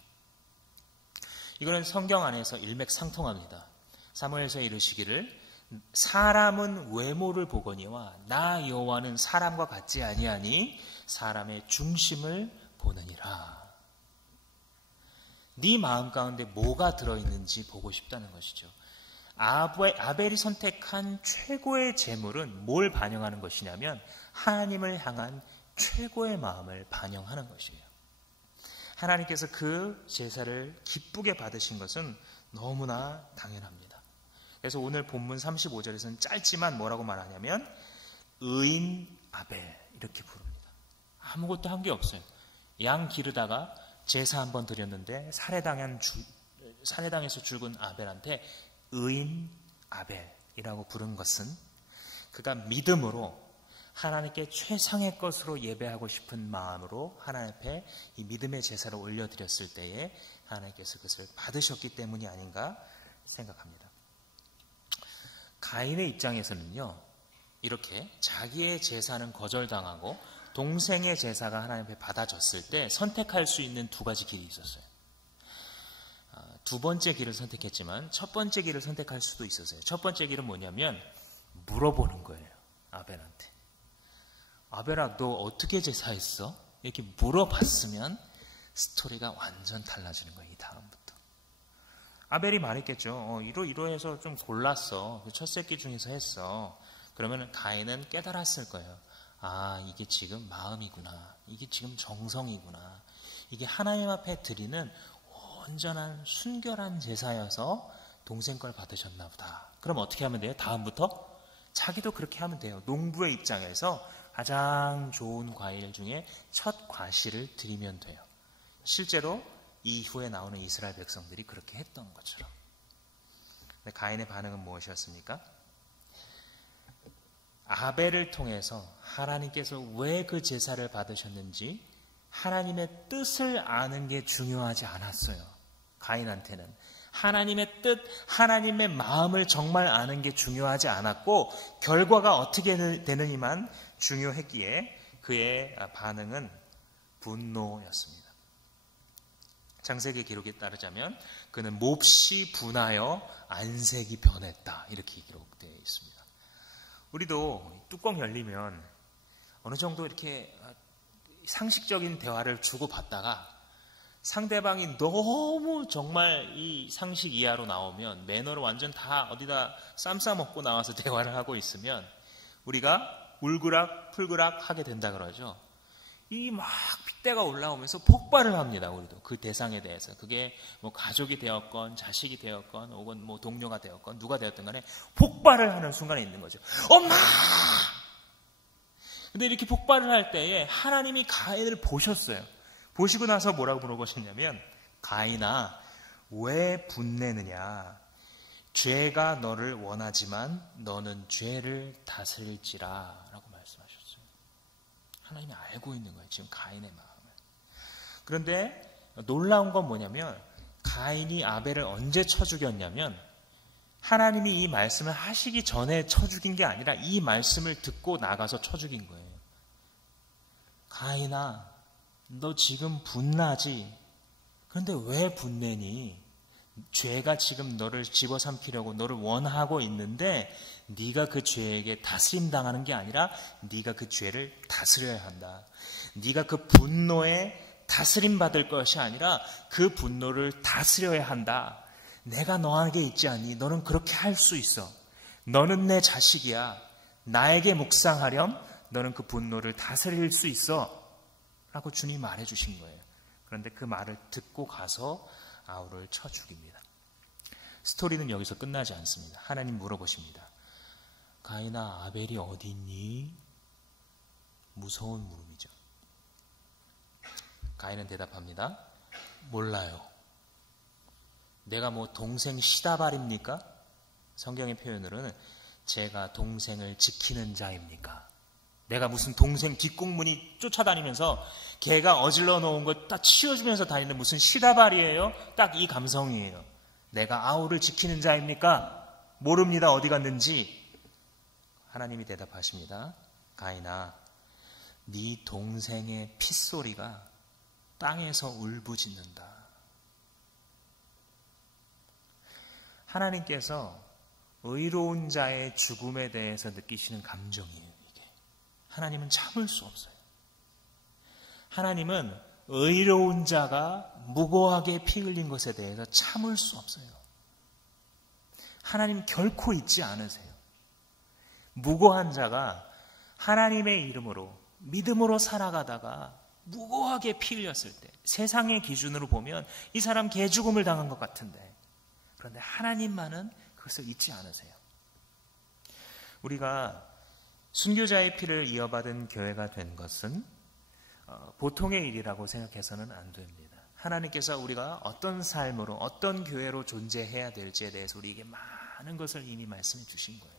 이거는 성경 안에서 일맥상통합니다. 사무엘서에 이르시기를 사람은 외모를 보거니와 나 여호와는 사람과 같지 아니하니 사람의 중심을 보느니라. 네 마음 가운데 뭐가 들어있는지 보고 싶다는 것이죠. 아벨이 선택한 최고의 제물은 뭘 반영하는 것이냐면 하나님을 향한 최고의 마음을 반영하는 것이에요. 하나님께서 그 제사를 기쁘게 받으신 것은 너무나 당연합니다. 그래서 오늘 본문 35절에서는 짧지만 뭐라고 말하냐면 의인 아벨 이렇게 부릅니다. 아무것도 한 게 없어요. 양 기르다가 제사 한번 드렸는데 살해당해서 죽은 아벨한테 의인 아벨이라고 부른 것은 그가 믿음으로 하나님께 최상의 것으로 예배하고 싶은 마음으로 하나님 앞에 이 믿음의 제사를 올려드렸을 때에 하나님께서 그것을 받으셨기 때문이 아닌가 생각합니다. 가인의 입장에서는요, 이렇게 자기의 제사는 거절당하고 동생의 제사가 하나님 앞에 받아졌을 때 선택할 수 있는 두 가지 길이 있었어요. 두 번째 길을 선택했지만 첫 번째 길을 선택할 수도 있었어요. 첫 번째 길은 뭐냐면 물어보는 거예요. 아벨한테. 아벨아, 너 어떻게 제사했어? 이렇게 물어봤으면 스토리가 완전 달라지는 거예요. 이 다음부터. 아벨이 말했겠죠. 이러해서 좀 골랐어. 첫 새끼 중에서 했어. 그러면 가인은 깨달았을 거예요. 아, 이게 지금 마음이구나. 이게 지금 정성이구나. 이게 하나님 앞에 드리는 온전한 순결한 제사여서 동생 걸 받으셨나 보다. 그럼 어떻게 하면 돼요? 다음부터? 자기도 그렇게 하면 돼요. 농부의 입장에서 가장 좋은 과일 중에 첫 과실을 드리면 돼요. 실제로 이후에 나오는 이스라엘 백성들이 그렇게 했던 것처럼. 근데 가인의 반응은 무엇이었습니까? 아벨을 통해서 하나님께서 왜 그 제사를 받으셨는지 하나님의 뜻을 아는 게 중요하지 않았어요. 가인한테는 하나님의 뜻, 하나님의 마음을 정말 아는 게 중요하지 않았고 결과가 어떻게 되느니만 중요했기에 그의 반응은 분노였습니다. 창세기 기록에 따르자면 그는 몹시 분하여 안색이 변했다, 이렇게 기록되어 있습니다. 우리도 뚜껑 열리면 어느 정도 이렇게 상식적인 대화를 주고받다가 상대방이 너무 정말 이 상식 이하로 나오면, 매너를 완전 다 어디다 쌈 싸먹고 나와서 대화를 하고 있으면 우리가 울그락풀그락 하게 된다 그러죠. 이 막 핏대가 올라오면서 폭발을 합니다. 우리도 그 대상에 대해서. 그게 뭐 가족이 되었건 자식이 되었건 혹은 뭐 동료가 되었건 누가 되었든 간에 폭발을 하는 순간에 있는 거죠. 엄마! 근데 이렇게 폭발을 할 때에 하나님이 가인을 보셨어요. 보시고 나서 뭐라고 물어보셨냐면, 가인아, 왜 분내느냐? 죄가 너를 원하지만 너는 죄를 다스릴지라 라고 말씀하셨어요. 하나님이 알고 있는 거예요, 지금 가인의 마음을. 그런데 놀라운 건 뭐냐면, 가인이 아벨을 언제 쳐 죽였냐면 하나님이 이 말씀을 하시기 전에 쳐 죽인 게 아니라 이 말씀을 듣고 나가서 쳐 죽인 거예요. 가인아, 너 지금 분나지? 그런데 왜 분내니? 죄가 지금 너를 집어삼키려고 너를 원하고 있는데 네가 그 죄에게 다스림 당하는 게 아니라 네가 그 죄를 다스려야 한다. 네가 그 분노에 다스림 받을 것이 아니라 그 분노를 다스려야 한다. 내가 너에게 있지 않니? 너는 그렇게 할 수 있어. 너는 내 자식이야. 나에게 묵상하렴. 너는 그 분노를 다스릴 수 있어. 라고 주님이 말해주신 거예요. 그런데 그 말을 듣고 가서 아우를 쳐 죽입니다. 스토리는 여기서 끝나지 않습니다. 하나님 물어보십니다. 가인아, 아벨이 어디 있니? 무서운 물음이죠. 가인은 대답합니다. 몰라요. 내가 뭐 동생 시다발입니까? 성경의 표현으로는 제가 동생을 지키는 자입니까? 내가 무슨 동생 뒷공문이 쫓아다니면서 걔가 어질러 놓은 거 딱 치워주면서 다니는 무슨 시다발이에요? 딱 이 감성이에요. 내가 아우를 지키는 자입니까? 모릅니다. 어디 갔는지. 하나님이 대답하십니다. 가인아, 네 동생의 핏소리가 땅에서 울부짖는다. 하나님께서 의로운 자의 죽음에 대해서 느끼시는 감정이에요. 이게 하나님은 참을 수 없어요. 하나님은 의로운 자가 무고하게 피 흘린 것에 대해서 참을 수 없어요. 하나님 결코 잊지 않으세요. 무고한 자가 하나님의 이름으로 믿음으로 살아가다가 무고하게 피 흘렸을 때 세상의 기준으로 보면 이 사람 개죽음을 당한 것 같은데, 그런데 하나님만은 그것을 잊지 않으세요. 우리가 순교자의 피를 이어받은 교회가 된 것은 보통의 일이라고 생각해서는 안 됩니다. 하나님께서 우리가 어떤 삶으로, 어떤 교회로 존재해야 될지에 대해서 우리에게 많은 것을 이미 말씀해 주신 거예요.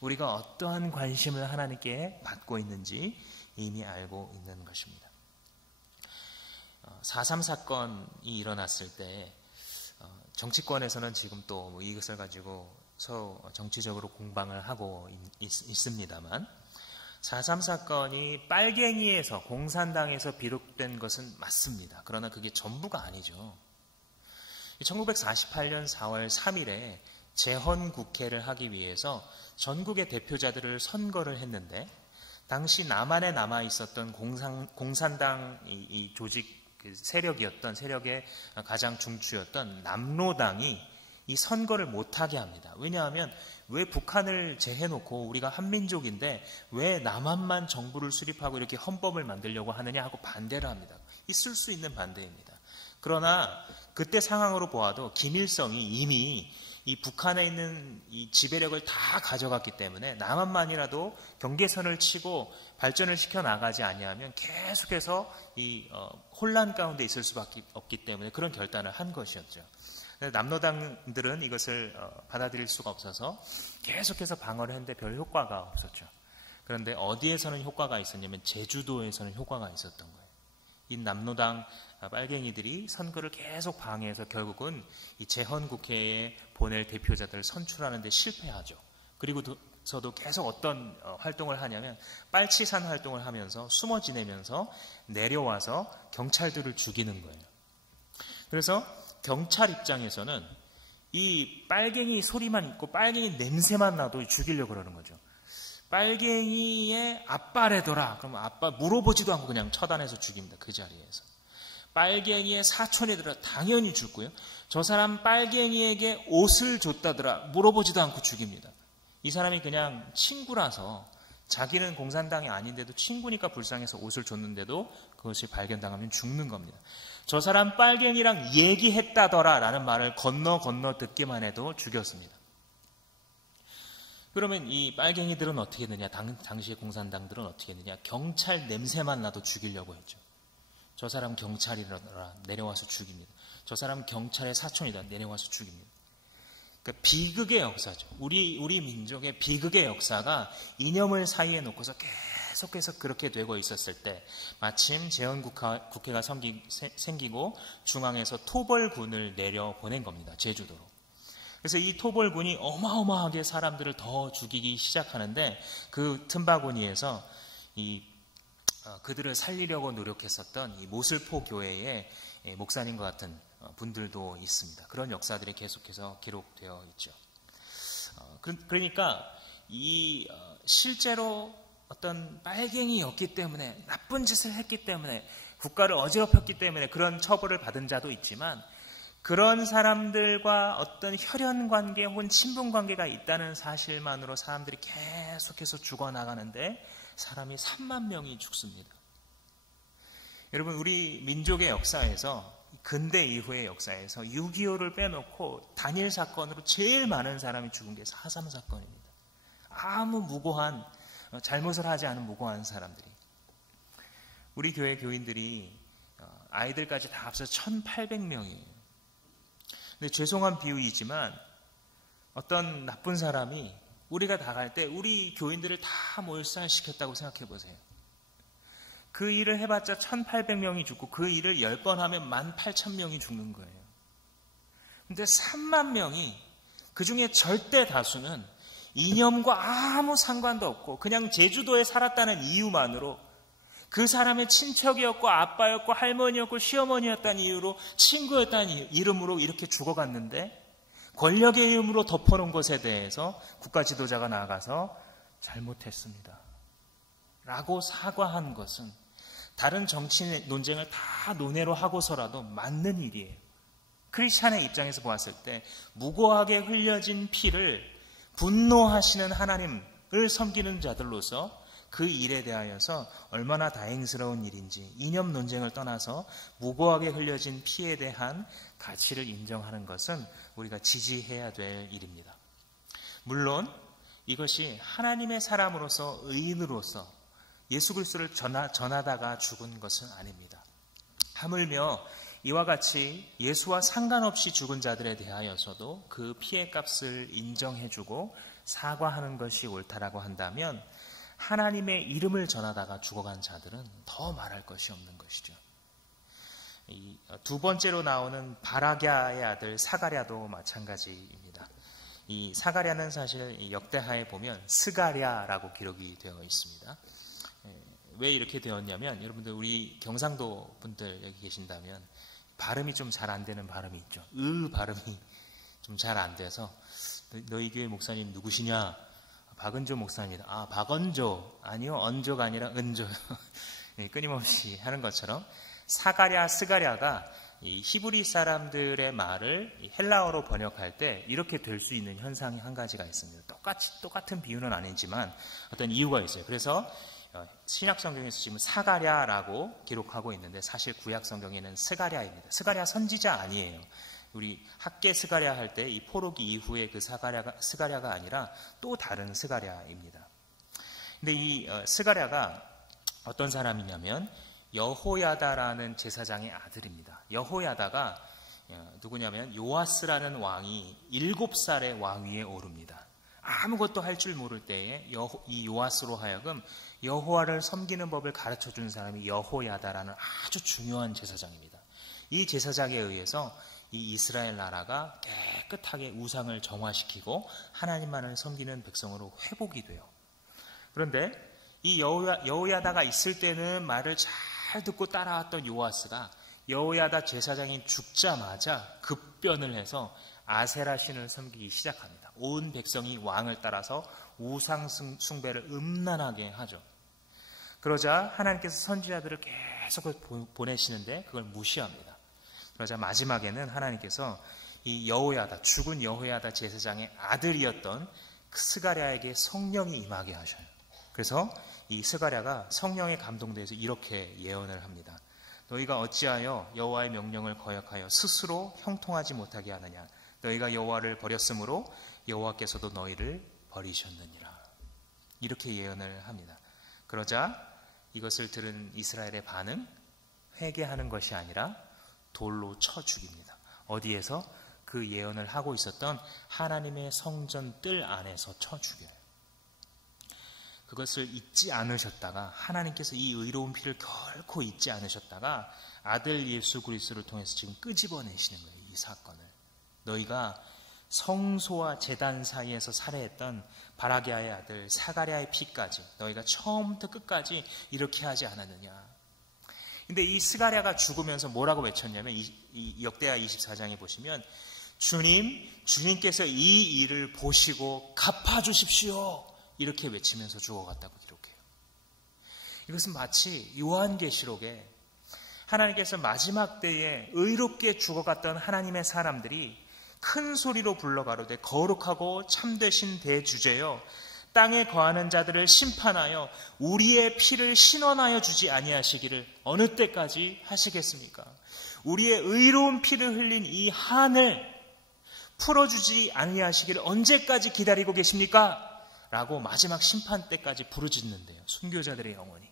우리가 어떠한 관심을 하나님께 받고 있는지 이미 알고 있는 것입니다. 4.3 사건이 일어났을 때 정치권에서는 지금 또 이것을 가지고 정치적으로 공방을 하고 있습니다만 4.3 사건이 빨갱이에서, 공산당에서 비롯된 것은 맞습니다. 그러나 그게 전부가 아니죠. 1948년 4월 3일에 재헌국회를 하기 위해서 전국의 대표자들을 선거를 했는데 당시 남한에 남아 있었던 공산당 이 조직 세력의 가장 중추였던 남로당이 이 선거를 못하게 합니다. 왜냐하면 왜 북한을 제해놓고 우리가 한민족인데 왜 남한만 정부를 수립하고 이렇게 헌법을 만들려고 하느냐 하고 반대를 합니다. 있을 수 있는 반대입니다. 그러나 그때 상황으로 보아도 김일성이 이미 이 북한에 있는 이 지배력을 다 가져갔기 때문에 남한만이라도 경계선을 치고 발전을 시켜 나가지 아니하면 계속해서 이 혼란 가운데 있을 수밖에 없기 때문에 그런 결단을 한 것이었죠. 남로당들은 이것을 받아들일 수가 없어서 계속해서 방어를 했는데 별 효과가 없었죠. 그런데 어디에서는 효과가 있었냐면 제주도에서는 효과가 있었던 거예요. 이 남로당 빨갱이들이 선거를 계속 방해해서 결국은 이 재헌국회에 보낼 대표자들을 선출하는 데 실패하죠. 그리고서도 계속 어떤 활동을 하냐면 빨치산 활동을 하면서 숨어 지내면서 내려와서 경찰들을 죽이는 거예요. 그래서 경찰 입장에서는 이 빨갱이 소리만 있고 빨갱이 냄새만 나도 죽이려고 그러는 거죠. 빨갱이의 아빠래더라. 그럼 아빠 물어보지도 않고 그냥 처단해서 죽입니다. 그 자리에서. 빨갱이의 사촌이더라. 당연히 죽고요. 저 사람 빨갱이에게 옷을 줬다더라. 물어보지도 않고 죽입니다. 이 사람이 그냥 친구라서 자기는 공산당이 아닌데도 친구니까 불쌍해서 옷을 줬는데도 그것이 발견당하면 죽는 겁니다. 저 사람 빨갱이랑 얘기했다더라 라는 말을 건너 듣기만 해도 죽였습니다. 그러면 이 빨갱이들은 어떻게 했느냐? 당시의 공산당들은 어떻게 했느냐? 경찰 냄새만 나도 죽이려고 했죠. 저 사람 경찰이라 내려와서 죽입니다. 저 사람 경찰의 사촌이다 내려와서 죽입니다. 그러니까 비극의 역사죠. 우리 민족의 비극의 역사가 이념을 사이에 놓고서 계속해서 그렇게 되고 있었을 때 마침 재헌국회가 생기고 중앙에서 토벌군을 내려보낸 겁니다. 제주도로. 그래서 이 토벌군이 어마어마하게 사람들을 더 죽이기 시작하는데 그 틈바구니에서 그들을 살리려고 노력했었던 이 모슬포 교회의 목사님과 같은 분들도 있습니다. 그런 역사들이 계속해서 기록되어 있죠. 그러니까 실제로 어떤 빨갱이였기 때문에 나쁜 짓을 했기 때문에 국가를 어지럽혔기 때문에 그런 처벌을 받은 자도 있지만 그런 사람들과 어떤 혈연관계 혹은 친분관계가 있다는 사실만으로 사람들이 계속해서 죽어나가는데 사람이 3만 명이 죽습니다. 여러분 우리 민족의 역사에서 근대 이후의 역사에서 6.25를 빼놓고 단일 사건으로 제일 많은 사람이 죽은 게 4.3 사건입니다. 아무 무고한 잘못을 하지 않은 무고한 사람들이. 우리 교회 교인들이 아이들까지 다 합쳐서 1,800명이에요. 근데 죄송한 비유이지만 어떤 나쁜 사람이 우리가 다 갈 때 우리 교인들을 다 몰살시켰다고 생각해 보세요. 그 일을 해봤자 1,800명이 죽고 그 일을 10번 하면 18,000명이 죽는 거예요. 근데 3만 명이 그중에 절대 다수는 이념과 아무 상관도 없고 그냥 제주도에 살았다는 이유만으로 그 사람의 친척이었고 아빠였고 할머니였고 시어머니였다는 이유로 친구였다는 이름으로 이렇게 죽어갔는데 권력의 이름으로 덮어놓은 것에 대해서 국가 지도자가 나아가서 잘못했습니다. 라고 사과한 것은 다른 정치 논쟁을 다 논외로 하고서라도 맞는 일이에요. 크리스찬의 입장에서 보았을 때 무고하게 흘려진 피를 분노하시는 하나님을 섬기는 자들로서 그 일에 대하여서 얼마나 다행스러운 일인지 이념 논쟁을 떠나서 무고하게 흘려진 피에 대한 가치를 인정하는 것은 우리가 지지해야 될 일입니다. 물론 이것이 하나님의 사람으로서 의인으로서 예수 그리스도를 전하다가 죽은 것은 아닙니다. 하물며 이와 같이 예수와 상관없이 죽은 자들에 대하여서도 그 피해 값을 인정해주고 사과하는 것이 옳다라고 한다면 하나님의 이름을 전하다가 죽어간 자들은 더 말할 것이 없는 것이죠. 두 번째로 나오는 바라갸의 아들 사가랴도 마찬가지입니다. 이 사가랴는 사실 역대하에 보면 스가랴라고 기록이 되어 있습니다. 왜 이렇게 되었냐면 여러분들 우리 경상도 분들 여기 계신다면 발음이 좀 잘 안 되는 발음이 있죠. 발음이 좀 잘 안 돼서 너희 교회 목사님 누구시냐? 박은조 목사입니다. 박은조 아니요 언조가 아니라 은조요. 네, 끊임없이 하는 것처럼 사가랴 스가랴가 이 히브리 사람들의 말을 헬라어로 번역할 때 이렇게 될 수 있는 현상이 한 가지가 있습니다. 똑같은 비유는 아니지만 어떤 이유가 있어요. 그래서 신약 성경에서 지금 사가랴라고 기록하고 있는데 사실 구약 성경에는 스가랴입니다. 스가랴 선지자 아니에요. 우리 학계 스가랴 할 때 이 포로기 이후에 그 스가랴가 아니라 또 다른 스가랴입니다. 근데 이 스가랴가 어떤 사람이냐면 여호야다라는 제사장의 아들입니다. 여호야다가 누구냐면 요아스라는 왕이 7살의 왕위에 오릅니다. 아무것도 할 줄 모를 때에 이 요아스로 하여금 여호와를 섬기는 법을 가르쳐준 사람이 여호야다라는 아주 중요한 제사장입니다. 이 제사장에 의해서 이 이스라엘 나라가 깨끗하게 우상을 정화시키고 하나님만을 섬기는 백성으로 회복이 돼요. 그런데 이 여호야다가 있을 때는 말을 잘 듣고 따라왔던 요아스가 여호야다 제사장이 죽자마자 급변을 해서 아세라 신을 섬기기 시작합니다. 온 백성이 왕을 따라서 우상 숭배를 음란하게 하죠. 그러자 하나님께서 선지자들을 계속 보내시는데 그걸 무시합니다. 그러자 마지막에는 하나님께서 이 여호야다, 죽은 여호야다 제사장의 아들이었던 그 스가랴에게 성령이 임하게 하셔요. 그래서 이 스가랴가 성령에 감동돼서 이렇게 예언을 합니다. 너희가 어찌하여 여호와의 명령을 거역하여 스스로 형통하지 못하게 하느냐. 너희가 여호와를 버렸으므로 여호와께서도 너희를 버리셨느니라. 이렇게 예언을 합니다. 그러자 이것을 들은 이스라엘의 반응, 회개하는 것이 아니라 돌로 쳐 죽입니다. 어디에서? 그 예언을 하고 있었던 하나님의 성전 뜰 안에서 쳐 죽여요. 그것을 잊지 않으셨다가 하나님께서 이 의로운 피를 결코 잊지 않으셨다가 아들 예수 그리스도를 통해서 지금 끄집어내시는 거예요. 이 사건을. 너희가 성소와 제단 사이에서 살해했던 바라기아의 아들 사가랴의 피까지 너희가 처음부터 끝까지 이렇게 하지 않았느냐. 근데 이 스가랴가 죽으면서 뭐라고 외쳤냐면 이 역대하 24장에 보시면 주님께서 이 일을 보시고 갚아주십시오. 이렇게 외치면서 죽어갔다고 기록해요. 이것은 마치 요한계시록에 하나님께서 마지막 때에 의롭게 죽어갔던 하나님의 사람들이 큰 소리로 불러가로되 거룩하고 참되신 대주제여 땅에 거하는 자들을 심판하여 우리의 피를 신원하여 주지 아니하시기를 어느 때까지 하시겠습니까? 우리의 의로운 피를 흘린 이 한을 풀어주지 아니하시기를 언제까지 기다리고 계십니까? 라고 마지막 심판 때까지 부르짖는데요. 순교자들의 영혼이.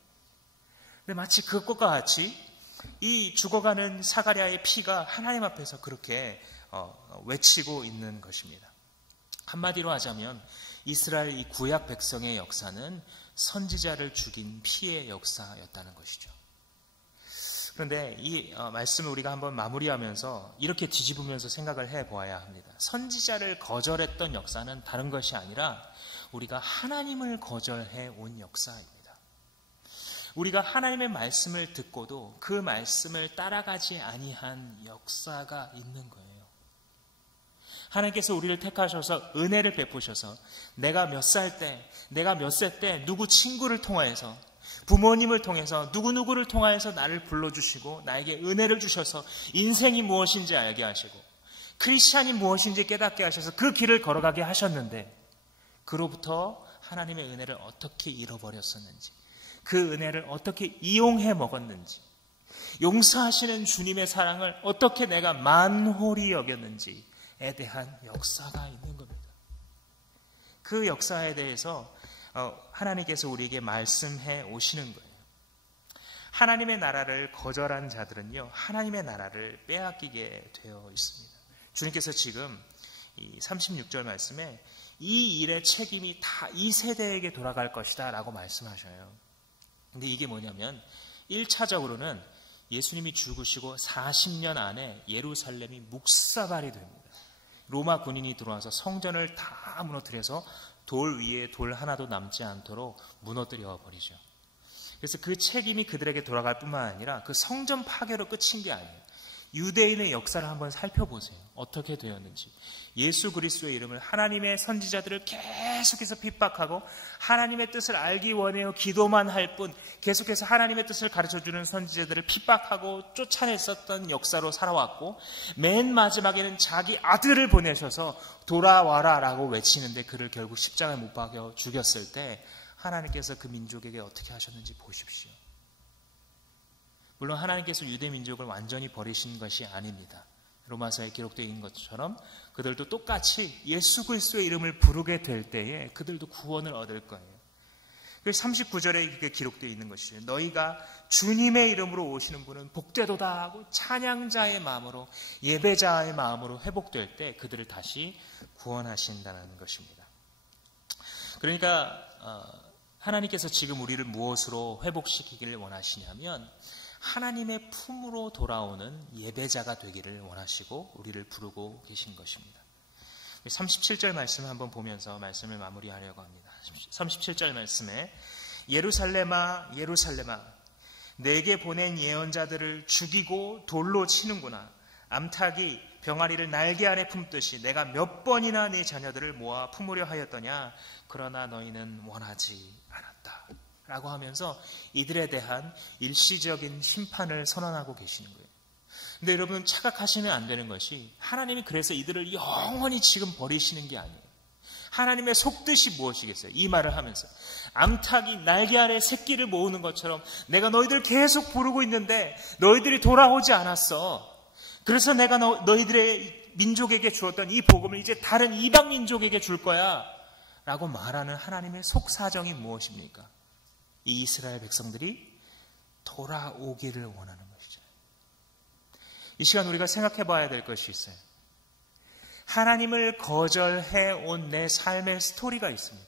근데 마치 그것과 같이 이 죽어가는 사가랴의 피가 하나님 앞에서 그렇게 외치고 있는 것입니다. 한마디로 하자면 이스라엘 이 구약 백성의 역사는 선지자를 죽인 피의 역사였다는 것이죠. 그런데 이 말씀을 우리가 한번 마무리하면서 이렇게 뒤집으면서 생각을 해보아야 합니다. 선지자를 거절했던 역사는 다른 것이 아니라 우리가 하나님을 거절해 온 역사입니다. 우리가 하나님의 말씀을 듣고도 그 말씀을 따라가지 아니한 역사가 있는 거예요. 하나님께서 우리를 택하셔서 은혜를 베푸셔서 내가 몇 살 때, 내가 몇 세 때 누구 친구를 통하여서 부모님을 통해서 누구누구를 통하여서 나를 불러주시고 나에게 은혜를 주셔서 인생이 무엇인지 알게 하시고 크리스찬이 무엇인지 깨닫게 하셔서 그 길을 걸어가게 하셨는데 그로부터 하나님의 은혜를 어떻게 잃어버렸었는지 그 은혜를 어떻게 이용해 먹었는지 용서하시는 주님의 사랑을 어떻게 내가 만홀히 여겼는지에 대한 역사가 있는 겁니다. 그 역사에 대해서 하나님께서 우리에게 말씀해 오시는 거예요. 하나님의 나라를 거절한 자들은요, 하나님의 나라를 빼앗기게 되어 있습니다. 주님께서 지금 이 36절 말씀에 이 일의 책임이 다 이 세대에게 돌아갈 것이다 라고 말씀하셔요. 근데 이게 뭐냐면 1차적으로는 예수님이 죽으시고 40년 안에 예루살렘이 묵사발이 됩니다. 로마 군인이 들어와서 성전을 다 무너뜨려서 돌 위에 돌 하나도 남지 않도록 무너뜨려 버리죠. 그래서 그 책임이 그들에게 돌아갈 뿐만 아니라 그 성전 파괴로 끝인 게 아니에요. 유대인의 역사를 한번 살펴보세요. 어떻게 되었는지. 예수 그리스도의 이름을 하나님의 선지자들을 계속해서 핍박하고 하나님의 뜻을 알기 원해요. 기도만 할 뿐 계속해서 하나님의 뜻을 가르쳐주는 선지자들을 핍박하고 쫓아냈었던 역사로 살아왔고, 맨 마지막에는 자기 아들을 보내셔서 돌아와라 라고 외치는데 그를 결국 십자가에 못 박여 죽였을 때 하나님께서 그 민족에게 어떻게 하셨는지 보십시오. 물론 하나님께서 유대 민족을 완전히 버리신 것이 아닙니다. 로마서에 기록되어 있는 것처럼 그들도 똑같이 예수 그리스도의 이름을 부르게 될 때에 그들도 구원을 얻을 거예요. 그래서 39절에 이렇게 기록되어 있는 것이죠. 너희가 주님의 이름으로 오시는 분은 복되도다 하고 찬양자의 마음으로, 예배자의 마음으로 회복될 때 그들을 다시 구원하신다는 것입니다. 그러니까 하나님께서 지금 우리를 무엇으로 회복시키기를 원하시냐면 하나님의 품으로 돌아오는 예배자가 되기를 원하시고 우리를 부르고 계신 것입니다. 37절 말씀을 한번 보면서 말씀을 마무리하려고 합니다. 37절 말씀에 예루살렘아 예루살렘아 내게 보낸 예언자들을 죽이고 돌로 치는구나. 암탉이 병아리를 날개 안에 품듯이 내가 몇 번이나 네 자녀들을 모아 품으려 하였더냐. 그러나 너희는 원하지 않았다 라고 하면서 이들에 대한 일시적인 심판을 선언하고 계시는 거예요. 근데 여러분 착각하시면 안 되는 것이 하나님이 그래서 이들을 영원히 지금 버리시는 게 아니에요. 하나님의 속뜻이 무엇이겠어요? 이 말을 하면서 암탉이 날개 아래 새끼를 모으는 것처럼 내가 너희들 계속 부르고 있는데 너희들이 돌아오지 않았어. 그래서 내가 너희들의 민족에게 주었던 이 복음을 이제 다른 이방 민족에게 줄 거야 라고 말하는 하나님의 속사정이 무엇입니까? 이 이스라엘 백성들이 돌아오기를 원하는 것이죠. 이 시간 우리가 생각해 봐야 될 것이 있어요. 하나님을 거절해 온 내 삶의 스토리가 있습니다.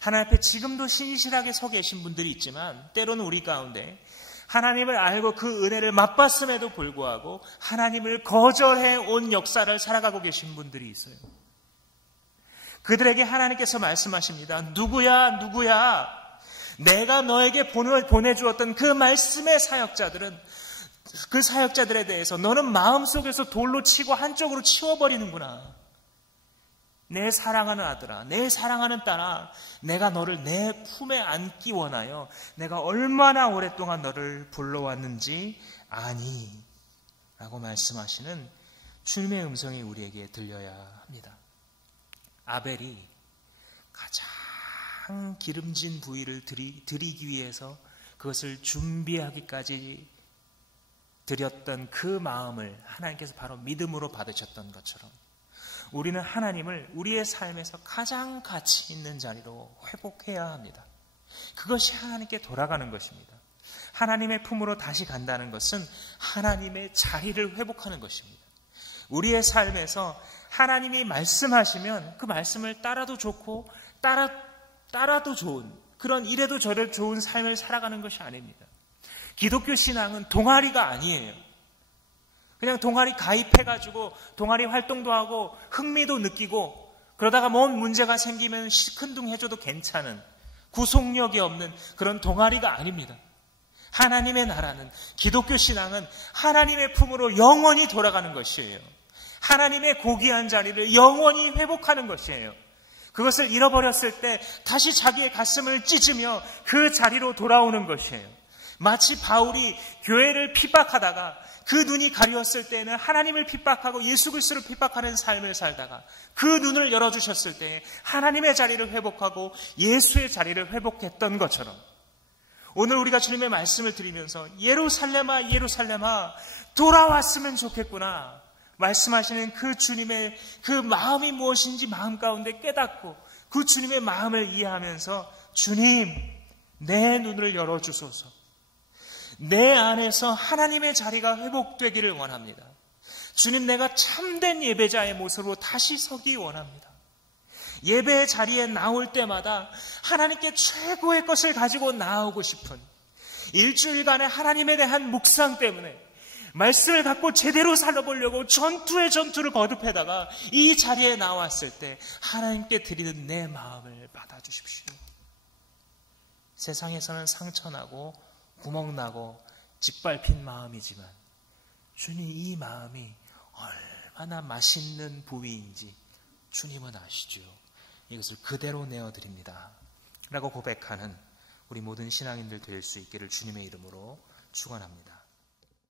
하나님 앞에 지금도 신실하게 서 계신 분들이 있지만 때로는 우리 가운데 하나님을 알고 그 은혜를 맛봤음에도 불구하고 하나님을 거절해 온 역사를 살아가고 계신 분들이 있어요. 그들에게 하나님께서 말씀하십니다. 누구야 누구야. 내가 너에게 보내주었던 그 말씀의 사역자들은 그 사역자들에 대해서 너는 마음속에서 돌로 치고 한쪽으로 치워버리는구나. 내 사랑하는 아들아, 내 사랑하는 딸아, 내가 너를 내 품에 안기 원하여 내가 얼마나 오랫동안 너를 불러왔는지 아니 라고 말씀하시는 주님의 음성이 우리에게 들려야 합니다. 아벨이 가장 기름진 부위를 드리기 위해서 그것을 준비하기까지 드렸던 그 마음을 하나님께서 바로 믿음으로 받으셨던 것처럼 우리는 하나님을 우리의 삶에서 가장 가치 있는 자리로 회복해야 합니다. 그것이 하나님께 돌아가는 것입니다. 하나님의 품으로 다시 간다는 것은 하나님의 자리를 회복하는 것입니다. 우리의 삶에서 하나님이 말씀하시면 그 말씀을 따라도 좋고 따라도 좋은 그런 이래도 저래도 좋은 삶을 살아가는 것이 아닙니다. 기독교 신앙은 동아리가 아니에요. 그냥 동아리 가입해가지고 동아리 활동도 하고 흥미도 느끼고 그러다가 뭔 문제가 생기면 시큰둥해줘도 괜찮은 구속력이 없는 그런 동아리가 아닙니다. 하나님의 나라는 기독교 신앙은 하나님의 품으로 영원히 돌아가는 것이에요. 하나님의 고귀한 자리를 영원히 회복하는 것이에요. 그것을 잃어버렸을 때 다시 자기의 가슴을 찢으며 그 자리로 돌아오는 것이에요. 마치 바울이 교회를 핍박하다가 그 눈이 가려웠을 때는 하나님을 핍박하고 예수 그리스도를 핍박하는 삶을 살다가 그 눈을 열어주셨을 때 하나님의 자리를 회복하고 예수의 자리를 회복했던 것처럼 오늘 우리가 주님의 말씀을 드리면서 예루살렘아 예루살렘아 돌아왔으면 좋겠구나 말씀하시는 그 주님의 그 마음이 무엇인지 마음 가운데 깨닫고 그 주님의 마음을 이해하면서 주님, 내 눈을 열어주소서. 내 안에서 하나님의 자리가 회복되기를 원합니다. 주님, 내가 참된 예배자의 모습으로 다시 서기 원합니다. 예배의 자리에 나올 때마다 하나님께 최고의 것을 가지고 나오고 싶은, 일주일간의 하나님에 대한 묵상 때문에 말씀을 갖고 제대로 살아보려고 전투를 거듭하다가 이 자리에 나왔을 때 하나님께 드리는 내 마음을 받아주십시오. 세상에서는 상처나고 구멍나고 짓밟힌 마음이지만 주님, 이 마음이 얼마나 맛있는 부위인지 주님은 아시죠. 이것을 그대로 내어드립니다 라고 고백하는 우리 모든 신앙인들 될 수 있기를 주님의 이름으로 축원합니다.